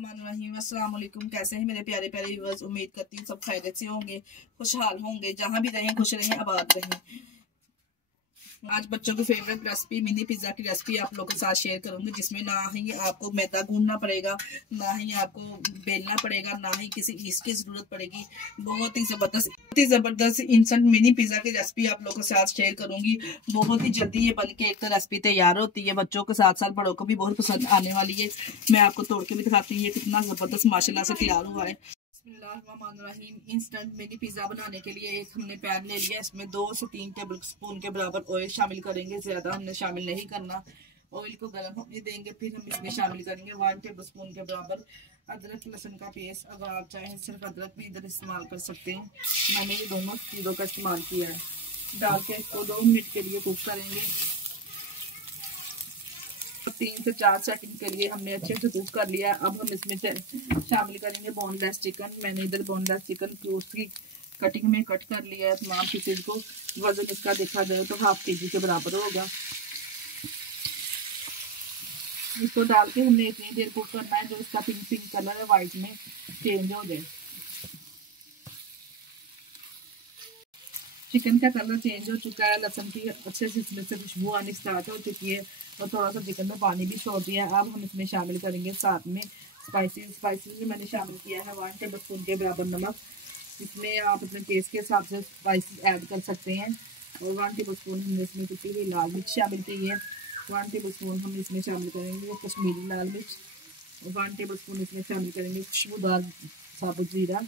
अस्सलाम वालेकुम। कैसे हैं मेरे प्यारे प्यारे व्यूअर्स। उम्मीद करती हूँ सब खैरियत से होंगे, खुशहाल होंगे, जहां भी रहें खुश रहें, आबाद रहें। आज बच्चों की फेवरेट रेसिपी मिनी पिज्जा की रेसिपी आप लोगों के साथ शेयर करूंगी, जिसमें ना ही आपको मैदा गूंदना पड़ेगा, ना ही आपको बेलना पड़ेगा, ना ही किसी ईस्ट की जरूरत पड़ेगी। बहुत ही जबरदस्त इंस्टेंट मिनी पिज्जा की रेसिपी आप लोगों के साथ शेयर करूंगी। बहुत ही जल्दी ये बन के एक तो रेसिपी तैयार होती है, बच्चों के साथ साथ बड़ों को भी बहुत पसंद आने वाली है। मैं आपको तोड़ के भी दिखाती हूँ ये कितना जबरदस्त माशाल्लाह से तैयार हुआ है। बिस्मिल्लाहिर्रहमानिर्रहीम। इंस्टेंट मिनी पिज़्ज़ा बनाने के लिए एक हमने पैन ले लिया, इसमें 2 से 3 टेबल स्पून के बराबर ऑयल शामिल करेंगे। ज़्यादा हमने शामिल नहीं करना, ऑयल को गर्म होने देंगे। फिर हम इसमें शामिल करेंगे 1 टेबल स्पून के बराबर अदरक लहसुन का पेस्ट। अगर आप चाहें सिर्फ अदरक भी इधर इस्तेमाल कर सकते हैं, मैंने ये दोनों चीज़ों का इस्तेमाल किया है। डाल के इसको 2 मिनट के लिए कुक करेंगे। 3 से 4 सेकंड के लिए हमने अच्छे से कुक कर लिया। अब हम इसमें शामिल करेंगे बोनलेस चिकन। मैंने इधर बोनलेस चिकन क्यूब्स की कटिंग में कट कर लिया है तमाम पीसेज को। वजन इसका देखा जाए तो 1/2 kg के बराबर होगा। इसको डाल के हमने इतनी देर कुक करना है जो इसका पिंक पिंक कलर है व्हाइट में चेंज हो जाए। चिकन का कलर चेंज हो चुका है, लहसुन की अच्छे से इसमें से खुशबू आनी स्टार्ट हो चुकी है और थोड़ा सा चिकन में पानी भी छोड़ दिया है। अब हम इसमें शामिल करेंगे साथ में स्पाइसेस में मैंने शामिल किया है 1 टेबल स्पून के बराबर नमक। इसमें आप अपने टेस्ट के हिसाब से स्पाइसेस ऐड कर सकते हैं। और 1 टेबल स्पून हमने इसमें कुटी हुई लाल मिर्च शामिल की है। 1 टेबल स्पून हम इसमें शामिल करेंगे कश्मीरी लाल मिर्च। 1 टेबल स्पून इसमें शामिल करेंगे खुशबूदार साबुत जीरा।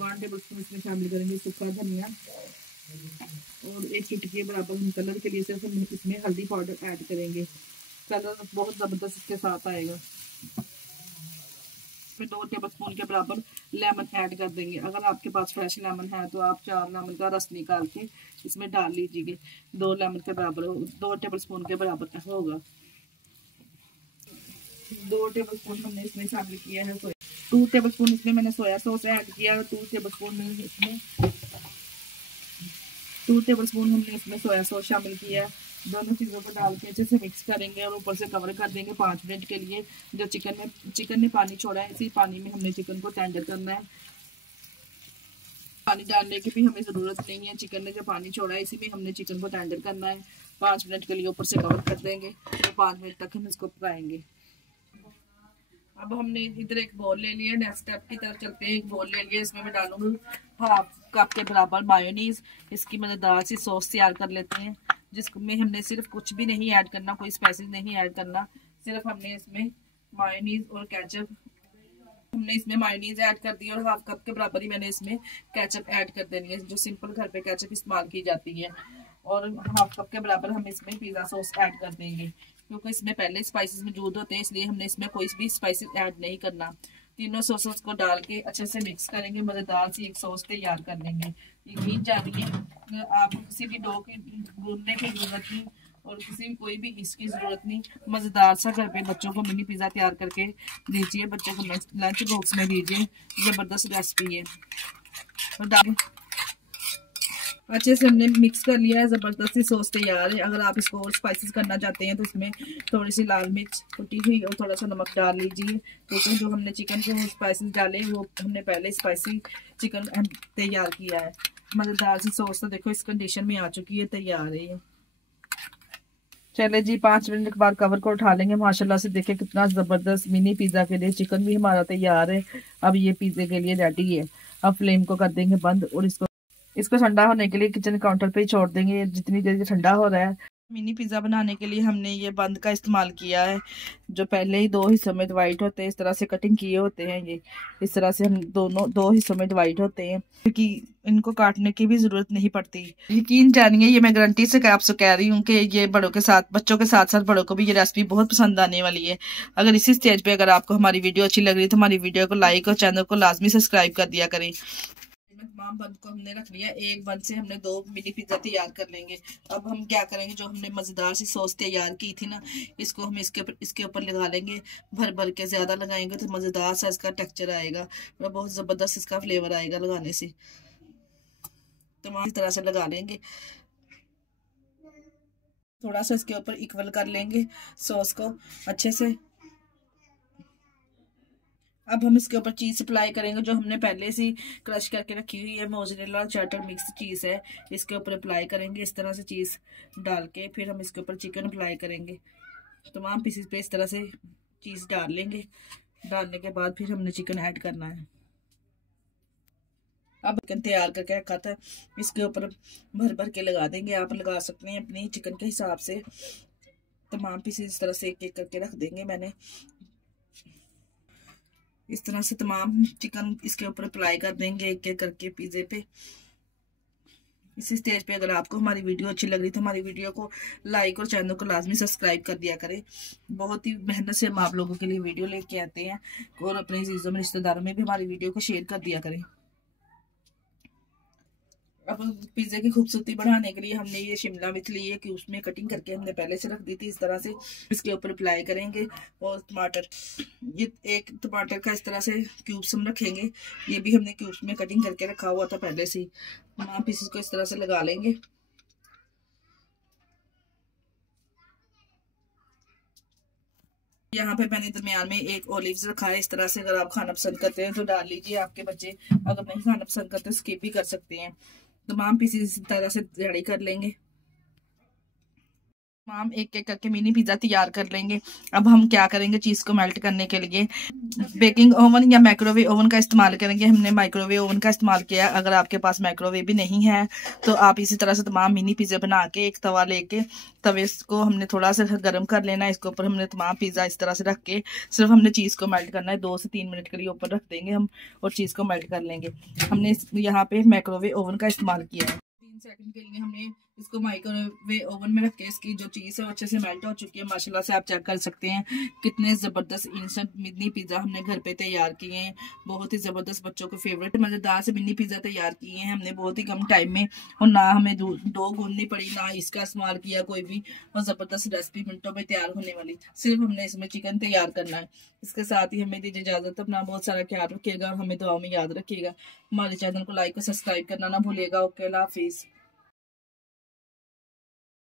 1 टेबल स्पून इसमें शामिल करेंगे सूखा धनिया और 1 चुटकी के बराबर हम कलर के लिए सिर्फ हम इसमें हल्दी पाउडर ऐड करेंगे। कलर बहुत ज़बरदस्त इसके साथ आएगा। फिर 2 टेबल स्पून के बराबर लेमन ऐड कर देंगे। अगर आपके पास फ्रेश लेमन है तो आप 4 लेमन का रस निकाल के इसमें डाल लीजिए। 2 लेमन के बराबर 2 टेबल स्पून के बराबर होगा। 2 टेबल स्पून हमने इसमें शामिल किया है 2 टेबल स्पून इसमें मैंने सोया सॉस ऐड किया। 2 टेबल स्पून हमने इसमें सोया सॉस शामिल किया है। दोनों चीज़ों को डाल के अच्छे से मिक्स करेंगे और ऊपर से कवर कर देंगे 5 मिनट के लिए। जो चिकन ने पानी छोड़ा है, इसी पानी में हमने चिकन को टेंडर करना है। पानी डालने की भी हमें ज़रूरत नहीं है, चिकन ने जो पानी छोड़ा है इसी में हमने चिकन को टेंडर करना है। 5 मिनट के लिए ऊपर से कवर कर देंगे तो 5 मिनट तक हम इसको पकाएंगे। अब हमने इधर एक बोल ले लिया, नेक्स्ट स्टेप की तरफ चलते हैं। एक बोल ले लिया, इसमें मैं डालूंगी 1/2 कप के बराबर मायोनीज। इसकी मजेदार सी सॉस तैयार कर लेते हैं, जिसमें हमने सिर्फ कुछ भी नहीं ऐड करना, कोई स्पाइसेस नहीं ऐड करना। सिर्फ हमने इसमें मायोनीज और केचप हमने इसमें मायोनीज ऐड कर दी और 1/2 कप के बराबर ही मैंने इसमें केचप ऐड कर देनी है, जो सिंपल घर पे केचप इस्तेमाल की जाती है। और 1/2 कप के बराबर हम इसमें पिज़्ज़ा सॉस ऐड कर देंगे, क्योंकि इसमें पहले स्पाइसेस मौजूद होते हैं, इसलिए हमने इसमें कोई भी स्पाइसेस ऐड नहीं करना। तीनों सॉसेस को डाल के अच्छे से मिक्स करेंगे, मज़ेदार सी एक सॉस तैयार कर लेंगे। यकीन जानिए आप किसी भी डो की गूंदने की जरूरत नहीं और किसी भी कोई भी इसकी जरूरत नहीं। मज़ेदार सा घर पे बच्चों को मिनी पिज़्ज़ा तैयार करके दीजिए, बच्चों को लंच बॉक्स में दीजिए। ज़बरदस्त रेसिपी है। तो अच्छे से हमने मिक्स कर लिया है, ज़बरदस्ती सॉस तैयार है। अगर आप इसको और स्पाइसेस करना चाहते हैं तो इसमें थोड़ी सी लाल मिर्च कुटी हुई और थोड़ा सा नमक डाल लीजिए, क्योंकि जो हमने चिकन के स्पाइसेस डाले वो हमने पहले स्पाइसी चिकन तैयार किया है। मज़ेदार सी सॉस तो देखो इस कंडीशन में आ चुकी है, तैयार है ये। चले जी 5 मिनट के बाद कवर को उठा लेंगे। माशाल्लाह से देखें कितना ज़बरदस्त मिनी पिज़्ज़ा के लिए चिकन भी हमारा तैयार है। अब ये पिज़्ज़े के लिए रेडी है। अब फ्लेम को कर देंगे बंद और इसको ठंडा होने के लिए किचन काउंटर पे ही छोड़ देंगे। जितनी देर ठंडा हो रहा है, मिनी पिज़्ज़ा बनाने के लिए हमने ये बंद का इस्तेमाल किया है, जो पहले ही 2 हिस्सों में डिवाइड होते हैं। इस तरह से कटिंग किए होते हैं, ये इस तरह से हम दोनों 2 हिस्सों में डिवाइड होते हैं, क्योंकि इनको काटने की भी जरूरत नहीं पड़ती। यकीन जानिए ये मैं गारंटी से आपसे कह रही हूँ कि ये बच्चों के साथ साथ बड़ों को भी ये रेसिपी बहुत पसंद आने वाली है। अगर इसी स्टेज पे अगर आपको हमारी वीडियो अच्छी लग रही है तो हमारी वीडियो को लाइक और चैनल को लाजमी सब्सक्राइब कर दिया करें। तमाम बंद को हमने रख लिया, एक बंद से हमने 2 मिनी पिज़्ज़ा तैयार कर लेंगे। अब हम क्या करेंगे, जो हमने मज़ेदार सी सॉस तैयार की थी ना, इसको हम इसके ऊपर लगा लेंगे। भर भर के ज़्यादा लगाएंगे तो मज़ेदार सा इसका टेक्सचर आएगा और बहुत ज़बरदस्त इसका फ्लेवर आएगा लगाने से। तो इस तरह से लगा लेंगे, थोड़ा सा इसके ऊपर इक्वल कर लेंगे सॉस को अच्छे से। अब हम इसके ऊपर चीज़ अप्लाई करेंगे जो हमने पहले से क्रश करके रखी हुई है, मोज़रेला चेडर मिक्स चीज़ है। इसके ऊपर अप्लाई करेंगे इस तरह से चीज़ डाल के, फिर हम इसके ऊपर चिकन अप्लाई करेंगे। तमाम पीसेस पे इस तरह से चीज़ डाल लेंगे। डालने के बाद फिर हमने चिकन ऐड करना है। अब चिकन तैयार करके रखा था, इसके ऊपर भर भर के लगा देंगे। आप लगा सकते हैं अपनी चिकन के हिसाब से। तमाम पीसेस इस तरह से एक एक करके रख देंगे। मैंने इस तरह से तमाम चिकन इसके ऊपर अप्लाई कर देंगे एक एक करके पिज़्ज़े पे। इसी स्टेज पे अगर आपको हमारी वीडियो अच्छी लग रही तो हमारी वीडियो को लाइक और चैनल को लाजमी सब्सक्राइब कर दिया करें। बहुत ही मेहनत से हम आप लोगों के लिए वीडियो लेके आते हैं, और अपने अजीज़ों में रिश्तेदारों में भी हमारी वीडियो को शेयर कर दिया करें। अब पिज़्ज़े की खूबसूरती बढ़ाने के लिए हमने ये शिमला मिर्च ली है कि उसमें कटिंग करके हमने पहले से रख दी थी। इस तरह से इसके ऊपर अप्लाई करेंगे। और टमाटर, ये एक टमाटर का इस तरह से क्यूब्स हम रखेंगे। ये भी हमने क्यूब्स में कटिंग करके रखा हुआ था पहले से। तमाम पीसेस को इस तरह से लगा लेंगे। यहाँ पे मैंने दरमियान में एक ओलिव्स रखा है। इस तरह से अगर आप खाना पसंद करते हैं तो डाल लीजिए। आपके बच्चे अगर नहीं खाना पसंद करते स्किप भी कर सकते हैं। तमाम पीसेस इस तरह से रेडी कर लेंगे। तमाम एक एक करके मिनी पिज्जा तैयार कर लेंगे। अब हम क्या करेंगे, चीज को मेल्ट करने के लिए बेकिंग ओवन या माइक्रोवेव ओवन का इस्तेमाल करेंगे। हमने माइक्रोवेव ओवन का इस्तेमाल किया। अगर आपके पास माइक्रोवेव भी नहीं है तो आप इसी तरह से तमाम मिनी पिज्जे बना के एक तवा लेके तवे को हमने थोड़ा सा गर्म कर लेना है। इसके ऊपर हमने तमाम पिज्जा इस तरह से रख के सिर्फ हमने चीज को मेल्ट करना है। 2 से 3 मिनट के लिए ऊपर रख देंगे हम और चीज को मेल्ट कर लेंगे। हमने यहाँ पे माइक्रोवेव ओवन का इस्तेमाल किया है। 3 सेकंड के लिए हमने इसको माइक्रोवेव ओवन में रख के इसकी जो चीज़ है वो अच्छे से मेल्ट हो चुकी है। माशाल्लाह से आप चेक कर सकते हैं कितने ज़बरदस्त इंस्टेंट मिनी पिज़्ज़ा हमने घर पे तैयार किए हैं। बहुत ही ज़बरदस्त, बच्चों के फेवरेट मज़ेदार से मिनी पिज़्ज़ा तैयार किए हैं हमने बहुत ही कम टाइम में। और ना हमें डो गूंदनी पड़ी, ना इसका इस्तेमाल किया कोई भी। और ज़बरदस्त रेसिपी मिनटों में तैयार होने वाली। सिर्फ हमने इसमें चिकन तैयार करना है। इसके साथ ही हमें दीजिए इजाज़त। अपना बहुत सारा ख्याल रखिएगा और हमें दुआ में याद रखिएगा। हमारे चैनल को लाइक और सब्सक्राइब करना ना भूलिएगा। ओके, अल्लाह हाफिज़।